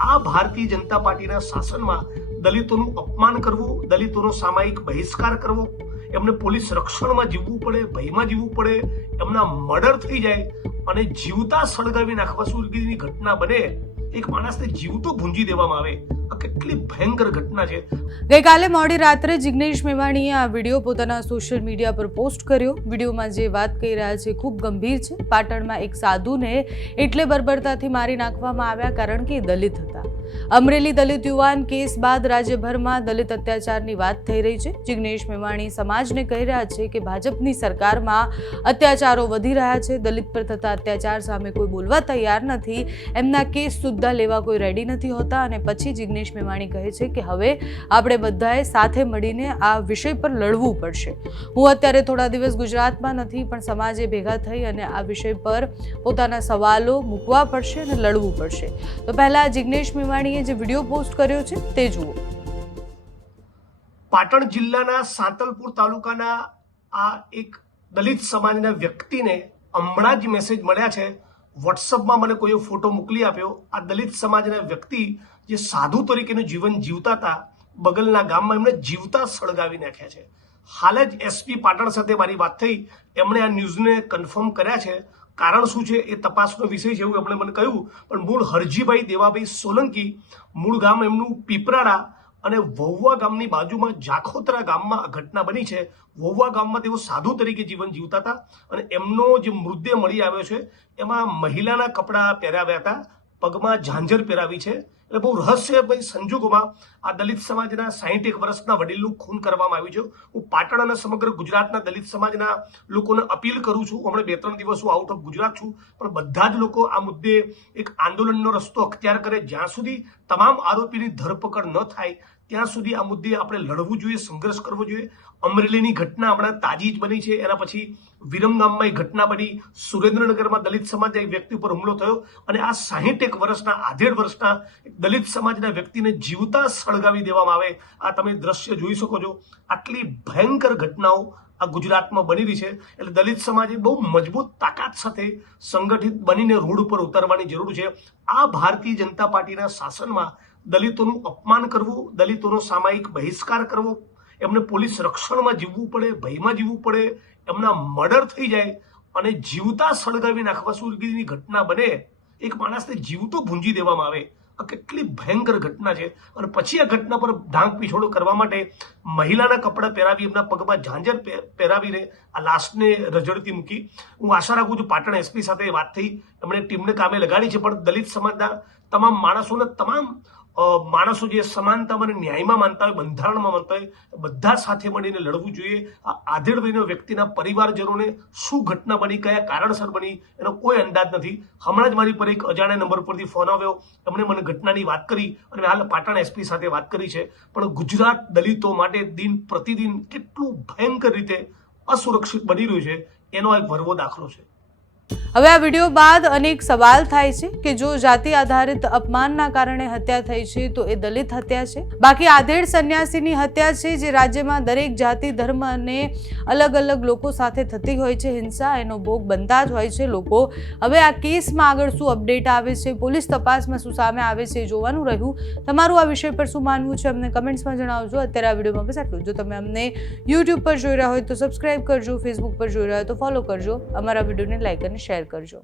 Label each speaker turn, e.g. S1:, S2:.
S1: આ ભારતીય જનતા પાર્ટીના શાસનમાં દલિતોનું અપમાન કરવું, દલિતોનો સામાયિક બહિષ્કાર કરવો, એમને પોલીસ રક્ષણમાં જીવવું પડે, ભયમાં જીવવું પડે, એમના મર્ડર થઈ જાય અને જીવતા સળગાવી નાખવા સુધીની ઘટના બને, એક માણસને જીવતો ભૂંજી દેવામાં આવે. કેટલી ભયંકર ઘટના છે.
S2: ગઈકાલે મોડી રાત્રે જિગ્નેશ મેવાણીએ આ વીડિયો પોતાના સોશિયલ મીડિયા પર પોસ્ટ કર્યો. વિડીયોમાં જે વાત કહી રહ્યા છે ખૂબ ગંભીર છે. પાટણમાં એક સાધુને એટલે બર્બરતાથી મારી નાખવામાં આવ્યા કારણ કે દલિત હતા. અમરેલી દલિત યુવાન કેસ બાદ રાજ્યભરમાં દલિત અત્યાચારની વાત થઈ રહી છે. જિગ્નેશ મેવાણી સમાજને કહી રહ્યા છે કે ભાજપની સરકારમાં અત્યાચારો વધી રહ્યા છે. દલિત પર થતા અત્યાચાર સામે કોઈ બોલવા તૈયાર નથી. એમના કેસ સુદ્ધા લેવા કોઈ રેડી નથી હોતા અને પછી જિગ્નેશ મેવાણી કહે છે કે હવે આપણે બધાએ સાથે મળીને આ વિષય પર લડવું પડશે. હું અત્યારે થોડા દિવસ ગુજરાતમાં નથી, પણ સમાજે ભેગા થઈ અને આ વિષય પર પોતાના સવાલો મૂકવા પડશે અને લડવું પડશે. તો પહેલા જિગ્નેશ મેવાણીએ જે વીડિયો પોસ્ટ કર્યો છે તે જુઓ.
S1: પાટણ જિલ્લાના સાંતલપુર તાલુકાના આ એક દલિત સમાજના વ્યક્તિને હમણાં જ મેસેજ મળ્યા છે. વોટ્સઅપમાં મને કોઈ ફોટો મોકલી આપ્યો. આ દલિત સમાજના વ્યક્તિ જે સાધુ તરીકેનું જીવન જીવતા હતા, બગલના ગામમાં એમણે જીવતા સળગાવી નાખ્યા છે. હાલ જ એસપી પાટણ સાથે મારી વાત થઈ. એમણે આ ન્યૂઝને કન્ફર્મ કર્યા છે. કારણ શું છે એ તપાસનો વિષય છે એવું એમણે મને કહ્યું. પણ મૂળ હરજીભાઈ દેવાભાઈ સોલંકી મૂળ ગામ એમનું પીપરાડા અને વહુવા ગામની બાજુમાં જાખોતરા ગામમાં આ ઘટના બની છે. વહુવા ગામમાં તેઓ સાધુ તરીકે જીવન જીવતા હતા અને એમનો જે મૃતદેહ મળી આવ્યો છે, એમાં મહિલાના કપડાં પહેરાવ્યા હતા, પગમાં ઝાંઝર પહેરાવી છે એટલે બહુ રહસ્યમય સંજોગોમાં આ દલિત સમાજના સાહીઠ એક વર્ષના વડીલનું ખૂન કરવામાં આવ્યું છે. હું પાટણ અને સમગ્ર ગુજરાતના દલિત સમાજના લોકોને અપીલ કરું છું. હમણાં બે ત્રણ દિવસ હું આઉટ ઓફ ગુજરાત છું. પણ બધા જ લોકો આ મુદ્દે એક આંદોલનનો રસ્તો અખ્તિયાર કરે જ્યાં સુધી તમામ આરોપીની ધરપકડ ન થાય ત્યાં સુધી આ મુદ્દે આપણે લડવું જોઈએ, સંઘર્ષ કરવો જોઈએ. અમરેલીની ઘટના હમણાં તાજી જ બની છે. એના પછી વિરમગામમાં એક ઘટના બની. સુરેન્દ્રનગરમાં દલિત સમાજના એક વ્યક્તિ ઉપર હુમલો થયો અને આ સાહીઠ એક વર્ષના, આધેડ વર્ષના દલિત સમાજના વ્યક્તિને જીવતા સળગાવી દેવામાં આવે. આ તમે દ્રશ્ય જોઈ શકો છો. આટલી ભયંકર ઘટનાઓ આ ગુજરાતમાં બની રહી છે. એટલે દલિત સમાજે બહુ મજબૂત તાકાત સાથે સંગઠિત બનીને રોડ ઉપર ઉતરવાની જરૂર છે. આ ભારતીય જનતા પાર્ટીના શાસનમાં દલિતોનું અપમાન કરવું, દલિતોનો સામાયિક બહિષ્કાર કરવો, એમને પોલીસ રક્ષણમાં જીવવું પડે, ભયમાં જીવવું પડે, એમના મર્ડર થઈ જાય અને જીવતા સળગાવી નાખવા સુધીની ઘટના બને, એક માણસને જીવતો ભૂંજી દેવામાં આવે. આ કેટલી ભયંકર ઘટના છે. અને પછી આ ઘટના પર ઢાંક પીછોડો કરવા માટે મહિલાના કપડાં પહેરાવી, એમના પગમાં ઝાંઝર પહે- પહેરાવીને આ લાશને રજડતી મૂકી. હું આશા રાખું છું પાટણ એસપી સાથે વાત થઈ. એમણે ટીમને કામે લગાડી છે, પણ દલિત સમાજના તમામ માણસોને તમામ માણસો જે સમાનતા અને ન્યાયમાં માનતા હોય, બંધારણમાં માનતા હોય, બધા સાથે મળીને લડવું જોઈએ. આ આધેડ વયના વ્યક્તિના પરિવારજનોને શું ઘટના બની, કયા કારણસર બની, એનો કોઈ અંદાજ નથી. હમણાં જ મારી પર એક અજાણ્યા નંબર પરથી ફોન આવ્યો. એમણે મને ઘટનાની વાત કરી અને હાલ પાટણ એસપી સાથે વાત કરી છે. પણ ગુજરાત દલિતો માટે દિન પ્રતિદિન કેટલું ભયંકર રીતે અસુરક્ષિત બની રહ્યું છે, એનો એક વરવો દાખલો છે.
S2: હવે આ વીડિયો બાદ અનેક સવાલ થાય છે કે જો જાતિ આધારિત અપમાનના કારણે હત્યા થઈ છે, તો એ દલિત હત્યા છે? બાકી આધેડ સંન્યાસીની હત્યા છે, જે રાજ્યમાં દરેક જાતિ, ધર્મ અને અલગ અલગ લોકો સાથે થતી હોય છે. હિંસા એનો ભોગ બનતા જ હોય છે લોકો. હવે આ કેસમાં આગળ શું અપડેટ આવે છે? પોલીસ તપાસમાં શું સામે આવે છે જોવાનું રહ્યું. તમારું આ વિષય પર શું માનવું છે અમને કમેન્ટ્સમાં જણાવજો. અત્યારે આ વિડીયોમાં બસ આટલું જો તમે અમને યુટ્યુબ પર જોઈ રહ્યા હોય તો સબસ્ક્રાઇબ કરજો, ફેસબુક પર જોઈ રહ્યા હોય તો ફોલો કરજો. અમારા વિડીયોને લાઇક અને શેર કરજો.